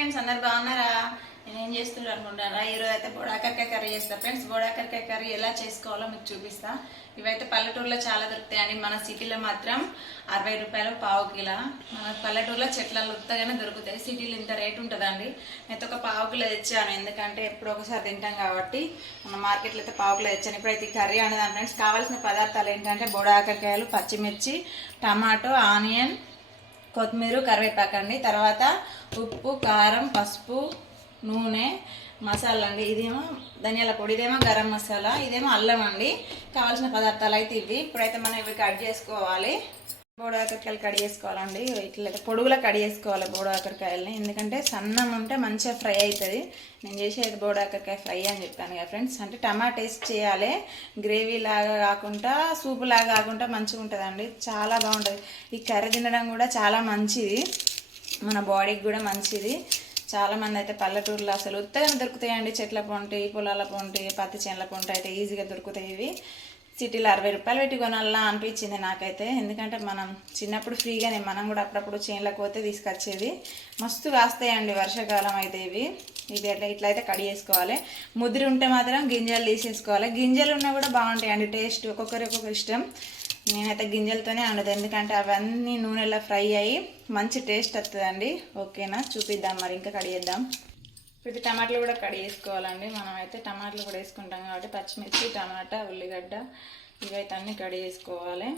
Friends అందరు బాగున్నారా? నేను ఏం చేస్తున్నారు అనుకుంటారా? ఈరోజు అయితే బోడాకరకాయ కర్రీ చేస్తా. ఫ్రెండ్స్ బోడాకరకాయ కర్రీ ఎలా చేసుకోవాలో మీకు చూపిస్తా. ఇవైతే పల్లెటూరులో చాలా దొరుకుతాయండి మన సిటీలో మాత్రం అరవై రూపాయలు పావు కిలో. మన పల్లెటూరులో చెట్లలో ఉత్తగానే దొరుకుతాయి. సిటీలో ఇంత రేట్ ఉంటుందండి. అయితే ఒక పావు కిలో తెచ్చాను. ఎందుకంటే ఎప్పుడు ఒకసారి తింటాం కాబట్టి మన మార్కెట్లో అయితే పావు కిలో తెచ్చాను. ఇప్పుడైతే ఈ కర్రీ అనేది ఫ్రెండ్స్. కావాల్సిన పదార్థాలు ఏంటంటే బోడాకరకాయలు పచ్చిమిర్చి టమాటో ఆనియన్ కొత్తిమీర కరివేపాకు అండి. తర్వాత ఉప్పు కారం పసుపు నూనె మసాలా అండి. ఇదేమో ధనియాల పొడి ఇదేమో గరం మసాలా ఇదేమో అల్లం అండి. కావాల్సిన పదార్థాలు అయితే ఇవి. ఇప్పుడైతే మనం ఇవి కట్ చేసుకోవాలి. బోడాకరకాయలు కట్ చేసుకోవాలండి. ఇట్లా పొడుగులా కట్ చేసుకోవాలి బోడాకరకాయలని ఎందుకంటే సన్నం ఉంటే మంచిగా ఫ్రై అవుతుంది. నేను చేసేది బోడాకరకాయ ఫ్రై అని చెప్పాను కదా ఫ్రెండ్స్. అంటే టమాటా వేస్ట్ చేయాలి. గ్రేవీ లాగా కాకుండా సూపు లాగా కాకుండా మంచిగా ఉంటుందండి. చాలా బాగుంటుంది. ఈ కర్రీ తినడం కూడా చాలా మంచిది. మన బాడీకి కూడా మంచిది. చాలా మంది అయితే పల్లెటూరులో అసలు ఉత్తగా దొరుకుతాయండి. చెట్ల పొంటి పొలాల పొంటి పత్తి చేనుల పొంటి అయితే ఈజీగా దొరుకుతాయి ఇవి. సిటీలో అరవై రూపాయలు పెట్టి కొనాలా అనిపించింది నాకైతే. ఎందుకంటే మనం చిన్నప్పుడు ఫ్రీగానే మనం కూడా అప్పుడప్పుడు చేనులకు పోతే తీసుకొచ్చేది. మస్తు కాస్తాయండి వర్షాకాలం అయితే ఇవి. ఇవి అట్లా ఇట్లా అయితే కడి చేసుకోవాలి. ముదిరి ఉంటే మాత్రం గింజలు తీసేసుకోవాలి. గింజలు ఉన్నా కూడా బాగుంటాయండి. టేస్ట్ ఒక్కొక్కరి ఒక్కొక్క ఇష్టం. నేనైతే గింజలతోనే వండదు ఎందుకంటే అవన్నీ నూనెలో ఫ్రై అయ్యి మంచి టేస్ట్ వస్తుందండి ఓకేనా? చూపిద్దాం మరి ఇంకా కడిగేద్దాం ఇప్పుడు టమాటాలు కూడా కడి చేసుకోవాలండి. మనం అయితే టమాటాలు కూడా వేసుకుంటాం కాబట్టి పచ్చిమిర్చి టమాటా ఉల్లిగడ్డ ఇవైతే అన్నీ కడి చేసుకోవాలి.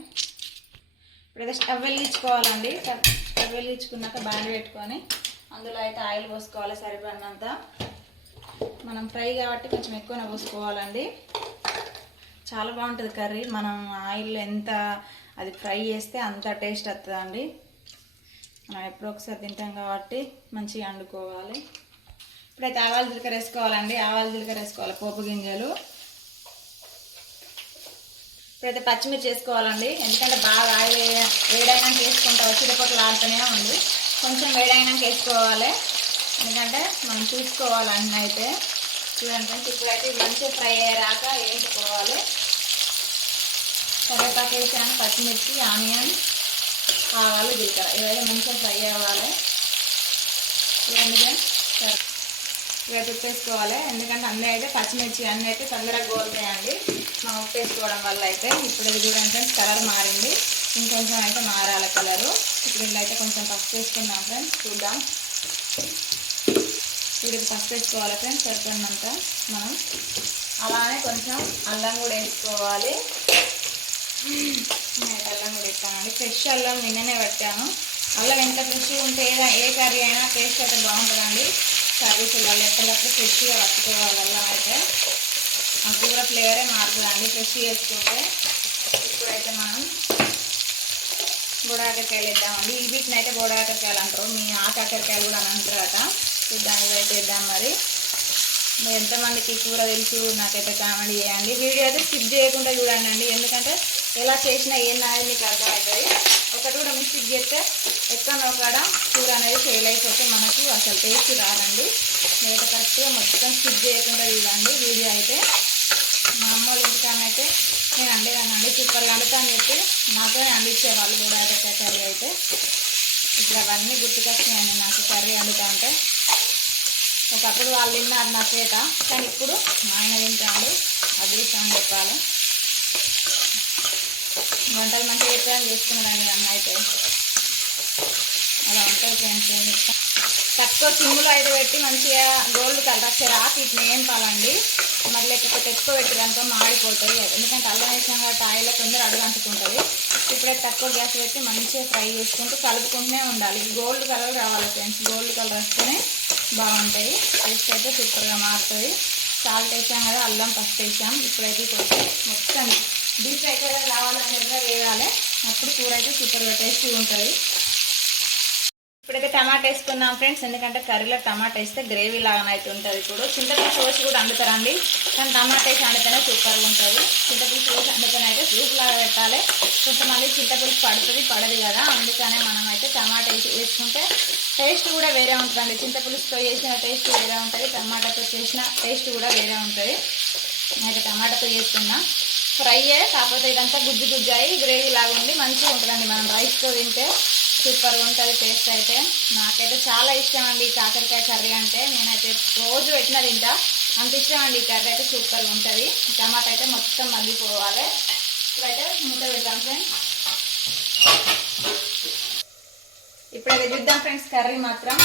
ఇప్పుడైతే స్టవ్ వెలిగించుకోవాలండి. స్టవ్ వెలిగించుకున్నాక బాండి పెట్టుకొని అందులో అయితే ఆయిల్ పోసుకోవాలి సరిపడినంత. మనం ఫ్రై కాబట్టి కొంచెం ఎక్కువనే పోసుకోవాలండి. చాలా బాగుంటుంది కర్రీ. మనం ఆయిల్ ఎంత అది ఫ్రై చేస్తే అంత టేస్ట్ వస్తుందండి మనం ఎప్పుడో ఒకసారి తింటాం కాబట్టి మంచిగా వండుకోవాలి ఇప్పుడైతే ఆవాలు జీలకర్ర వేసుకోవాలండి. ఆవాలు జీలకర్ర వేసుకోవాలి పోపు గింజలు. ఇప్పుడైతే పచ్చిమిర్చి వేసుకోవాలండి. ఎందుకంటే బాగా ఆయిల్ వేడైనాక వేసుకుంటా చిరపట్లు ఆడుతూనే ఉంది. కొంచెం వేడైనాక వేసుకోవాలి. ఎందుకంటే మనం చూసుకోవాలి అన్న అయితే చూడండి. ఫ్రెండ్స్ ఇప్పుడైతే మంచిగా ఫ్రై అయ్యాక వేసుకోవాలి. కరివేపాకు వేసాను పచ్చిమిర్చి ఆనియన్ ఆవాలు జీలకర్ర. ఇవైతే మంచిగా ఫ్రై అవ్వాలి. చూడండి ఫ్రెండ్స్. ఇవైతే ఉప్పేసుకోవాలి. ఎందుకంటే అన్నీ అయితే పచ్చిమిర్చి అన్నీ అయితే తొందరగా గోలుతాయండి మనం ఉప్పేసుకోవడం వల్ల అయితే ఇప్పుడు ఇది చూడండి ఫ్రెండ్స్ కలర్ మారింది. ఇంకొంచెం అయితే మారాలి కలరు. ఇప్పుడు ఇలా అయితే కొంచెం పసుపు వేసుకుందాం ఫ్రెండ్స్ చూద్దాం. వీరికి పసుపు వేసుకోవాలి ఫ్రెండ్స్ సరిపడినంత మనం అలానే కొంచెం అల్లం కూడా వేసుకోవాలి. నేను అల్లం కూడా వేస్తానండి. ఫ్రెష్ అల్లం నిన్ననే పెట్టాను. అల్లం ఎంత ఫ్రెష్గా ఉంటే ఏదైనా ఏ కర్రీ అయినా టేస్ట్ అయితే బాగుంటుందండి. కర్రీస్ వాళ్ళు ఎప్పటికప్పుడు ఫ్రెష్గా పట్టుకోవాలి అల్లం అయితే. ఆ కూర ఫ్లేవరే మారుతుందండి. ఫ్రెష్ చేసుకుంటే ఇప్పుడైతే మనం బొడాకరకాయలు వేద్దామండి. ఈ వీటిని అయితే బొడాకరకాయలు అంటారు. మీ ఆ కాకరకాయలు కూడా అని కదా చూద్దాం అయితే వేద్దాం మరి. మీరు ఎంతమందికి కూర తెలుసు నాకైతే కామెంట్ చేయండి. వీడియో అయితే స్కిప్ చేయకుండా చూడండి అండి. ఎందుకంటే ఎలా చేసినా ఏం నాది మీకు అర్థమవుతుంది. ఒకటి కూడా మిస్టేక్ చేస్తే ఎక్కడో కాడ కూర అనేది ఫెయిల్ అయిపోతే మనకు అసలు టేస్ట్ రాదండి. మీరైతే కరెక్ట్గా మొత్తం స్కిప్ చేయకుండా చూడండి. వీడియో అయితే మా అమ్మ వాళ్ళ ఇంటికానైతే నేను అండేదానండి సూపర్గా వండుతా అని చెప్పి అందించే అందించేవాళ్ళు కూడా అయితే కర్రీ అయితే. ఇప్పుడు అవన్నీ గుర్తుకొస్తున్నాయండి నాకు కర్రీ వండుతా అంటే. ఒకప్పుడు వాళ్ళు తిన్నారు నా చేత. కానీ ఇప్పుడు మా ఆయన తింటాడు. అదృష్టం అని చెప్పాలి. వంటలు మంచిగా చెప్పాలని చేసుకున్నాను అన్న అయితే. అలా ఉంటుంది ఫ్రెండ్స్ తక్కువ సిమ్లో అయితే పెట్టి మంచిగా గోల్డ్ కలర్ వచ్చారా వీటిని ఏం పాలండి మరి లేకపోతే ఎక్కువ పెట్టిరనుకో మాడిపోతుంది ఎందుకంటే అల్లం వేసాం కాబట్టి ఆయిల్లో కొందరు అడుగు అంటుకుంటుంది. ఇప్పుడే తక్కువ గ్యాస్ పెట్టి మంచిగా ఫ్రై చేసుకుంటూ కలుపుకుంటూనే ఉండాలి. గోల్డ్ కలర్ రావాలి ఫ్రెండ్స్. గోల్డ్ కలర్ వస్తేనే బాగుంటాయి. టేస్ట్ అయితే సూపర్గా మారుతుంది. సాల్ట్ వేసాం కదా అల్లం ఫస్ట్ వేసాం. ఇప్పుడైతే కొంచెం మొత్తం డీప్ ఫ్రై కూడా రావాలనేది వేయాలి. అప్పుడు కూర అయితే సూపర్గా టేస్టీగా ఉంటుంది. టమాటా వేసుకుందాం ఫ్రెండ్స్. ఎందుకంటే కర్రీలో టమాటా వేస్తే గ్రేవీ లాగానైతే అయితే ఉంటుంది ఇప్పుడు చింతపులుసు పోసి కూడా వండుతారండి కానీ టమాటా వేసి వండితేనే సూపర్గా ఉంటుంది. చింతపులుసు రోజు వండితేనే అయితే సూప్ లాగా పెట్టాలి. కొంతమంది చింతపులుసు పడుతుంది పడదు కదా. అందుకనే మనం అయితే టమాటా వేసి వేసుకుంటే టేస్ట్ కూడా వేరే ఉంటుందండి. చింతపులుసుతో చేసిన టేస్ట్ వేరే ఉంటుంది టమాటాతో చేసిన టేస్ట్ కూడా వేరే ఉంటుంది. అయితే టమాటాతో చేసుకున్నా ఫ్రై కాకపోతే ఇదంతా గుజ్జు గుజ్జు గ్రేవీ లాగా ఉండి మంచిగా ఉంటుందండి. మనం రైస్తో తింటే సూపర్ ఉంటుంది టేస్ట్ అయితే. నాకైతే చాలా ఇష్టం అండి ఈ కాకరకాయ కర్రీ అంటే. నేనైతే రోజు పెట్టిన తింటా. అంత ఇష్టం అండి ఈ కర్రీ అయితే సూపర్గా ఉంటుంది. టమాటా అయితే మొత్తం మగ్గిపోవాలి. ఇప్పుడైతే మూత పెడదాం ఫ్రెండ్స్. ఇప్పుడైతే చూద్దాం ఫ్రెండ్స్ కర్రీ మాత్రం.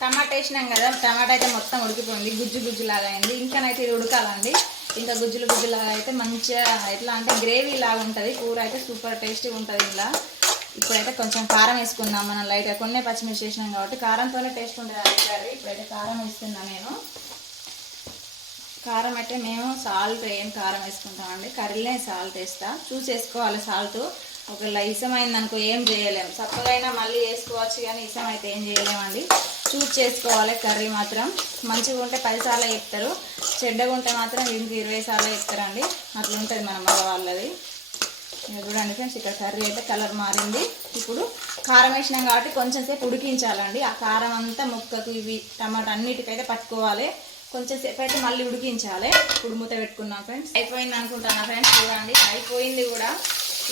టమాటా వేసినాం కదా టమాటా అయితే మొత్తం ఉడికిపోయింది. గుజ్జు గుజ్జు లాగా అయింది. ఇంకానైతే ఇది ఉడకాలండి. ఇంకా గుజ్జులు గుజ్జు లాగా అయితే మంచిగా ఎట్లా అంటే గ్రేవీ లాగా ఉంటుంది. కూర అయితే సూపర్ టేస్టీగా ఉంటుంది ఇలా ఇప్పుడైతే కొంచెం కారం వేసుకుందాం. మనం లైట్గా కొన్ని పచ్చిమిర్చి వేసినాం కాబట్టి కారంతోనే టేస్ట్ ఉంటుంది అది కర్రీ ఇప్పుడైతే కారం వేస్తున్నా నేను. కారం అయితే మేము సాల్ట్ ఏం కారం వేసుకుంటామండి. కర్రీలో సాల్ట్ వేస్తా. చూసి వేసుకోవాలి సాల్ట్. ఒకవేళ ఇసమైంది అనుకో ఏం చేయలేము చక్కగా అయినా మళ్ళీ వేసుకోవచ్చు కానీ ఇసం అయితే ఏం చేయలేమండి. చూసి చేసుకోవాలి కర్రీ మాత్రం. మంచిగా ఉంటే పది సార్లు చెప్తారు. చెడ్డగా ఉంటే మాత్రం ఇంక ఇరవై సార్లు చెప్తారండి. అట్లా ఉంటుంది మన మగవాళ్ళది. చూడండి ఫ్రెండ్స్ ఇక్కడ కర్రీ అయితే కలర్ మారింది. ఇప్పుడు కారం వేసినాం కాబట్టి కొంచెం సేపు ఉడికించాలండి. ఆ కారం అంతా ముక్కకు ఇవి టమాటా అన్నిటికైతే పట్టుకోవాలి. కొంచెం సేపు అయితే మళ్ళీ ఉడికించాలి. ఇప్పుడు మూత పెట్టుకున్నాం ఫ్రెండ్స్. అయిపోయింది అనుకుంటున్నా ఫ్రెండ్స్ చూడండి. అయిపోయింది కూడా.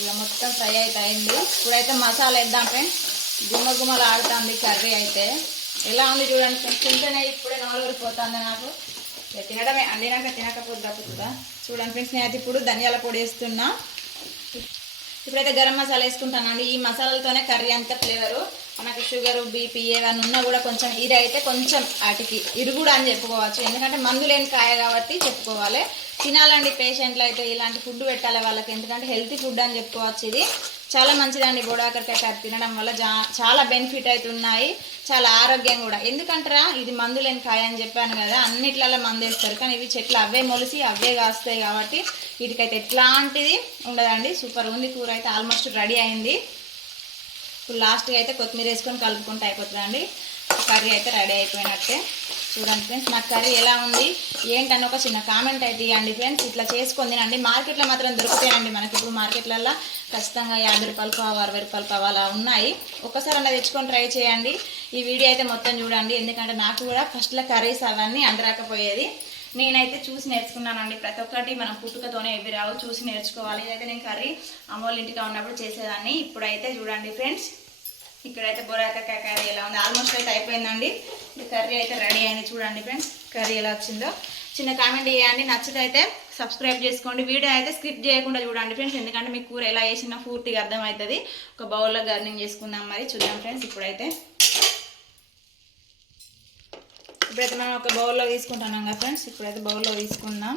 ఇక మొత్తం ఫ్రై అయితే అయింది. ఇప్పుడైతే మసాలా వేద్దాం ఫ్రెండ్స్. గుమ్మ గుమ్మలు ఆడుతుంది కర్రీ అయితే. ఎలా ఉంది చూడండి ఫ్రెండ్స్ తింటేనే ఇప్పుడే నోలూరిపోతుంది నాకు. ఇక తినడమే అండినాక తినకపోతే తప్పుతుందా? చూడండి ఫ్రెండ్స్ నేను అయితే ఇప్పుడు ధనియాల పొడి వేస్తున్నా. ఇప్పుడైతే గరం మసాలా వేసుకుంటానండి. ఈ మసాలాలతోనే కర్రీ అంతా ఫ్లేవరు మనకు షుగర్ బీపీ ఏవన్నీ ఉన్నా కూడా కొంచెం ఇది అయితే కొంచెం వాటికి ఇరుగుడు అని చెప్పుకోవచ్చు. ఎందుకంటే మందు లేని కాయ కాబట్టి చెప్పుకోవాలి. తినాలండి పేషెంట్లు అయితే ఇలాంటి ఫుడ్ పెట్టాలి వాళ్ళకి? ఎందుకంటే హెల్తీ ఫుడ్ అని చెప్పుకోవచ్చు ఇది. చాలా మంచిదండి బోడాకరకాయ కర్రీ తినడం వల్ల చాలా బెనిఫిట్ అయితే ఉన్నాయి. చాలా ఆరోగ్యం కూడా. ఎందుకంటారా? ఇది మందు లేని కాయ అని చెప్పాను కదా అన్నిట్లలో మందు వేస్తారు కానీ ఇవి చెట్లు అవే మొలిసి అవే కాస్తాయి కాబట్టి వీటికైతే ఎట్లాంటిది ఉండదండి. సూపర్ ఉంది. కూర అయితే ఆల్మోస్ట్ రెడీ అయింది. ఇప్పుడు లాస్ట్గా అయితే కొత్తిమీర వేసుకొని కలుపుకుంటే అయిపోతుందండి. కర్రీ అయితే రెడీ అయిపోయినట్టే. చూడండి ఫ్రెండ్స్ మా కర్రీ ఎలా ఉంది? ఏంటని ఒక చిన్న కామెంట్ అయితే ఇవ్వండి ఫ్రెండ్స్. ఇట్లా చేసుకొని తినండి. మార్కెట్లో మాత్రం దొరుకుతాయండి మనకి. ఇప్పుడు మార్కెట్లలో ఖచ్చితంగా యాభై రూపాయలు పావు అరవై రూపాయలు పావు అలా ఉన్నాయి. ఒక్కసారి అలా తెచ్చుకొని ట్రై చేయండి. ఈ వీడియో అయితే మొత్తం చూడండి. ఎందుకంటే నాకు కూడా ఫస్ట్లో కర్రీస్ అవన్నీ అందరాకపోయేది. నేనైతే చూసి నేర్చుకున్నానండి. ప్రతి ఒక్కటి మనం పుట్టుకతోనే ఎవి రావు. చూసి నేర్చుకోవాలి. ఇదైతే నేను కర్రీ అమ్మోళ్ళ ఇంటిగా ఉన్నప్పుడు చేసేదాన్ని. ఇప్పుడైతే చూడండి ఫ్రెండ్స్. ఇక్కడైతే బొరాకాయ కర్రీ ఎలా ఉంది? ఆల్మోస్ట్ అయితే అయిపోయిందండి. కర్రీ అయితే రెడీ అయింది చూడండి ఫ్రెండ్స్. కర్రీ ఎలా వచ్చిందో. చిన్న కామెంట్ చేయండి. నచ్చితే అయితే సబ్స్క్రైబ్ చేసుకోండి. వీడియో అయితే స్కిప్ చేయకుండా చూడండి ఫ్రెండ్స్. ఎందుకంటే మీకు కూర ఎలా వేసినా పూర్తిగా అర్థమవుతుంది. ఒక బౌల్లో గార్నింగ్ చేసుకుందాం మరి. చూద్దాం ఫ్రెండ్స్ ఇప్పుడైతే. ఇప్పుడైతే మనం ఒక బౌల్లో తీసుకుంటున్నాం కదా ఫ్రెండ్స్. ఇప్పుడైతే బౌల్లో తీసుకుందాం.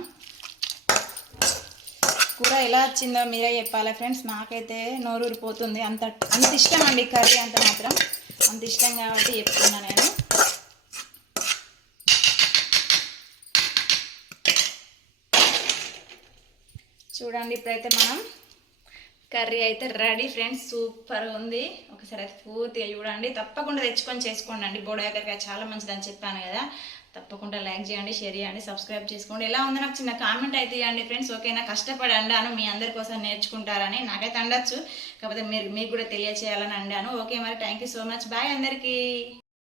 కూర ఎలా వచ్చిందో మీరే చెప్పాలి ఫ్రెండ్స్? నాకైతే నోరూరిపోతుంది అంత అంత ఇష్టం అండి కర్రీ అంత మాత్రం. అంత ఇష్టం కాబట్టి చెప్తున్నా నేను. చూడండి ఇప్పుడైతే మనం కర్రీ అయితే రెడీ ఫ్రెండ్స్. సూపర్ ఉంది. ఒకసారి అయితే పూర్తిగా చూడండి. తప్పకుండా తెచ్చుకొని చేసుకోండి అండి. బోడకాయ చాలా మంచిదని చెప్పాను కదా. తప్పకుండా లైక్ చేయండి షేర్ చేయండి సబ్స్క్రైబ్ చేసుకోండి. ఎలా ఉందో నాకు చిన్న కామెంట్ అయితే ఇవ్వండి ఫ్రెండ్స్. ఓకేనా కష్టపడి అండాను మీ అందరి కోసం నేర్చుకుంటారని నాకైతే అండొచ్చు కాకపోతే మీరు మీకు కూడా తెలియచేయాలని అండాను. ఓకే మరి thank you so much. Bye అందరికీ.